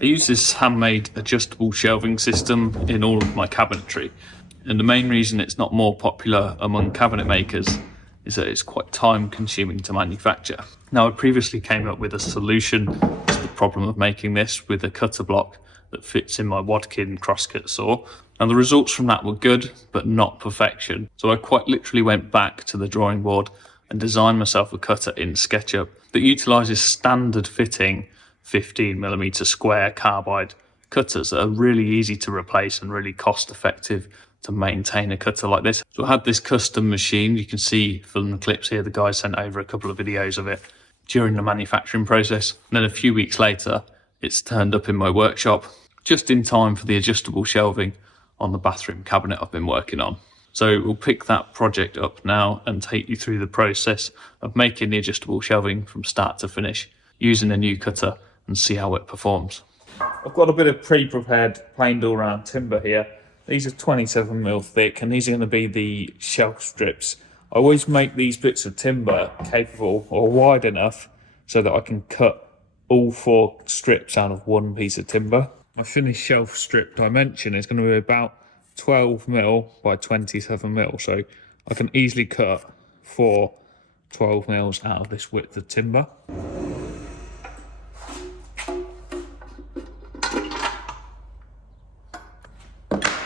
I use this handmade adjustable shelving system in all of my cabinetry, and the main reason it's not more popular among cabinet makers is that it's quite time consuming to manufacture. Now, I previously came up with a solution to the problem of making this with a cutter block that fits in my Wadkin crosscut saw, and the results from that were good but not perfection. So I quite literally went back to the drawing board and designed myself a cutter in SketchUp that utilises standard fitting 15mm square carbide cutters that are really easy to replace and really cost effective to maintain a cutter like this. So I had this custom machine. You can see from the clips here, the guy sent over a couple of videos of it during the manufacturing process. And then a few weeks later, it's turned up in my workshop just in time for the adjustable shelving on the bathroom cabinet I've been working on. So we'll pick that project up now and take you through the process of making the adjustable shelving from start to finish using a new cutter and see how it performs. I've got a bit of pre-prepared plain all round timber here. These are 27mm thick, and these are going to be the shelf strips. I always make these bits of timber capable or wide enough so that I can cut all 4 strips out of one piece of timber. My finished shelf strip dimension is going to be about 12mm by 27mm, so I can easily cut 4 12mm out of this width of timber.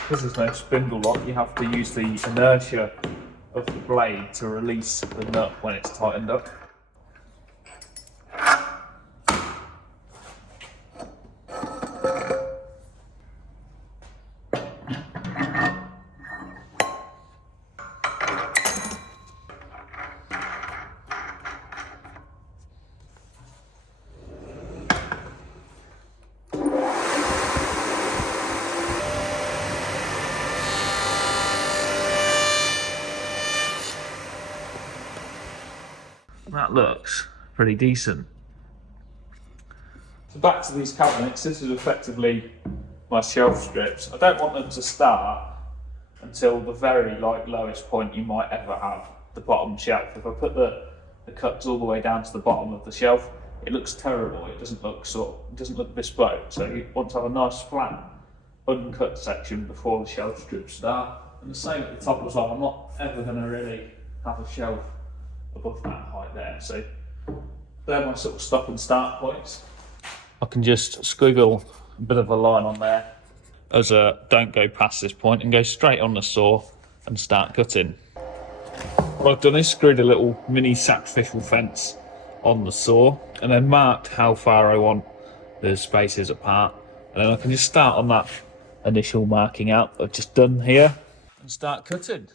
Because there's no spindle lock, you have to use the inertia of the blade to release the nut when it's tightened up. That looks pretty decent. So back to these cabinets, this is effectively my shelf strips. I don't want them to start until the very lowest point you might ever have, the bottom shelf. If I put the cuts all the way down to the bottom of the shelf, it looks terrible. It doesn't look bespoke. So you want to have a nice flat, uncut section before the shelf strips start. And the same at the top as well. I'm not ever going to really have a shelf above that height there. So they're my sort of stop and start points. I can just squiggle a bit of a line on there as a don't go past this point and go straight on the saw and start cutting. What I've done is screwed a little mini sacrificial fence on the saw and then marked how far I want the spaces apart, and then I can just start on that initial marking out that I've just done here and start cutting.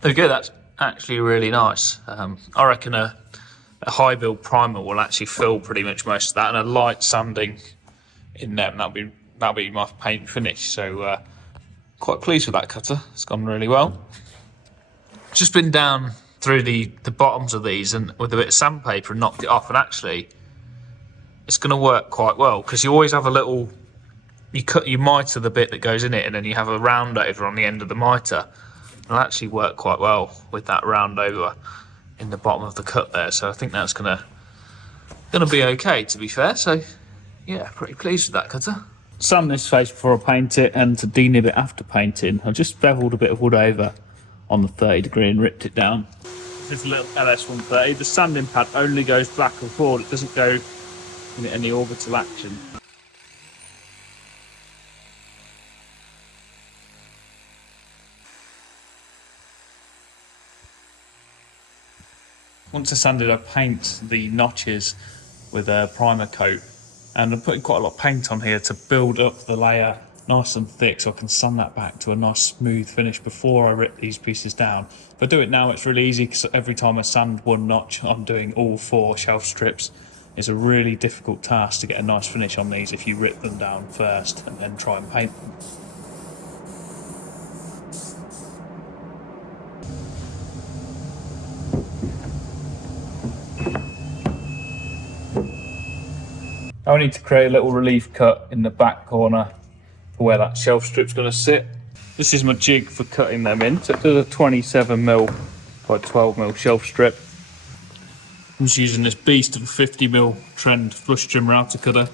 There we go, that's actually really nice. I reckon a high build primer will actually fill pretty much most of that, and a light sanding in them, that'll be my paint finish. So quite pleased with that cutter, it's gone really well. Just been down through the bottoms of these and with a bit of sandpaper and knocked it off, and actually it's going to work quite well, because you always have a little, you mitre the bit that goes in it, and then you have a round over on the end of the mitre. It'll actually work quite well with that round over in the bottom of the cut there, so I think that's going to Gonna be okay, to be fair, so yeah, pretty pleased with that cutter. Sand this face before I paint it, and to denib it after painting, I just beveled a bit of wood over on the 30 degree and ripped it down. This is a little LS130. The sanding pad only goes back and forward, it doesn't go in any orbital action. Once it's sanded, I paint the notches with a primer coat, and I'm putting quite a lot of paint on here to build up the layer nice and thick so I can sand that back to a nice smooth finish before I rip these pieces down. If I do it now, it's really easy because every time I sand one notch, I'm doing all 4 shelf strips. It's a really difficult task to get a nice finish on these if you rip them down first and then try and paint them. I need to create a little relief cut in the back corner for where that shelf strip's going to sit. This is my jig for cutting them in. So it's a 27mm by 12mm shelf strip. I'm just using this beast of a 50mm trend flush trim router cutter.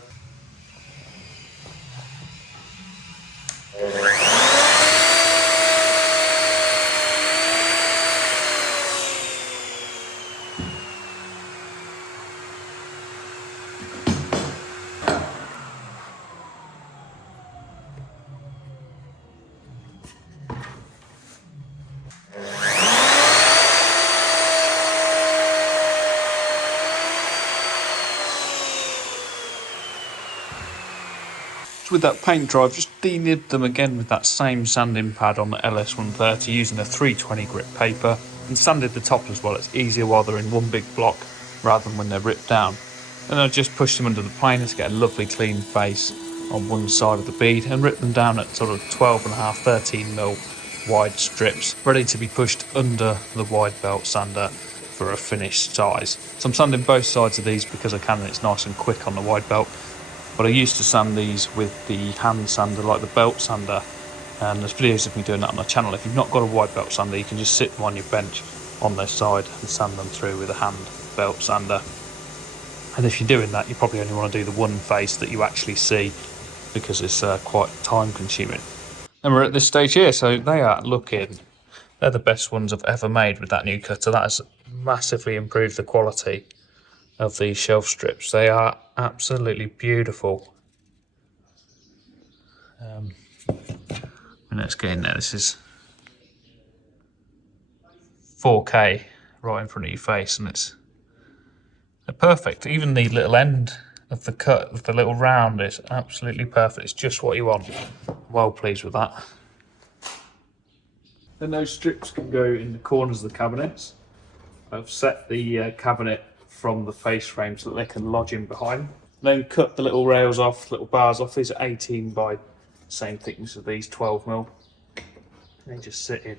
With that paint dry, I've just denibbed them again with that same sanding pad on the LS130 using a 320 grit paper, and sanded the top as well. It's easier while they're in one big block rather than when they're ripped down. And I just pushed them under the planer to get a lovely clean face on one side of the bead and rip them down at sort of 12.5, 13mm wide strips, ready to be pushed under the wide belt sander for a finished size. So I'm sanding both sides of these because I can, and it's nice and quick on the wide belt. But I used to sand these with the hand sander, like the belt sander, and there's videos of me doing that on my channel. If you've not got a wide belt sander, you can just sit them on your bench on their side and sand them through with a hand belt sander. And if you're doing that, you probably only want to do the one face that you actually see, because it's quite time consuming. And we're at this stage here, so they are looking, they're the best ones I've ever made with that new cutter. That has massively improved the quality of these shelf strips. They are absolutely beautiful. Let's get in there. This is 4K right in front of your face, and they're perfect. Even the little end of the cut of the little round is absolutely perfect. It's just what you want. Well pleased with that. Then those strips can go in the corners of the cabinets. I've set the cabinet from the face frame so that they can lodge in behind. Then cut the little rails off, little bars off. These are 18 by the same thickness of these, 12mm. They just sit in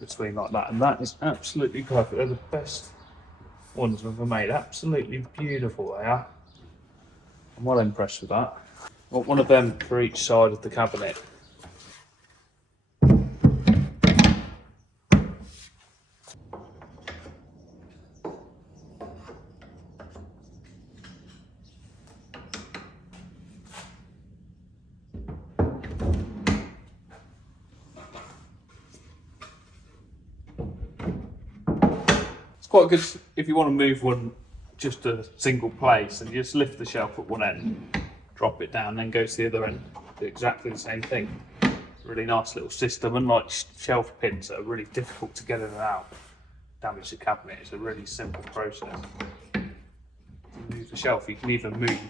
between like that, and that is absolutely perfect. They're the best ones I've ever made. Absolutely beautiful they are. I'm well impressed with that. I want one of them for each side of the cabinet. Quite good if you want to move one just a single place, and you just lift the shelf at one end, drop it down, then go to the other end, do exactly the same thing. It's a really nice little system. Unlike shelf pins that are really difficult to get in and out, damage the cabinet, it's a really simple process. To move the shelf, you can even move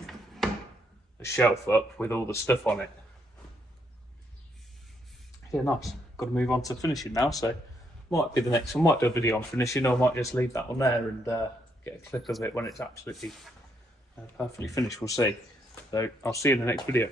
the shelf up with all the stuff on it. Yeah, nice. Got to move on to finishing now, so might be the next one. Might do a video on finishing, or I might just leave that one there and get a clip of it when it's absolutely perfectly finished. We'll see. So I'll see you in the next video.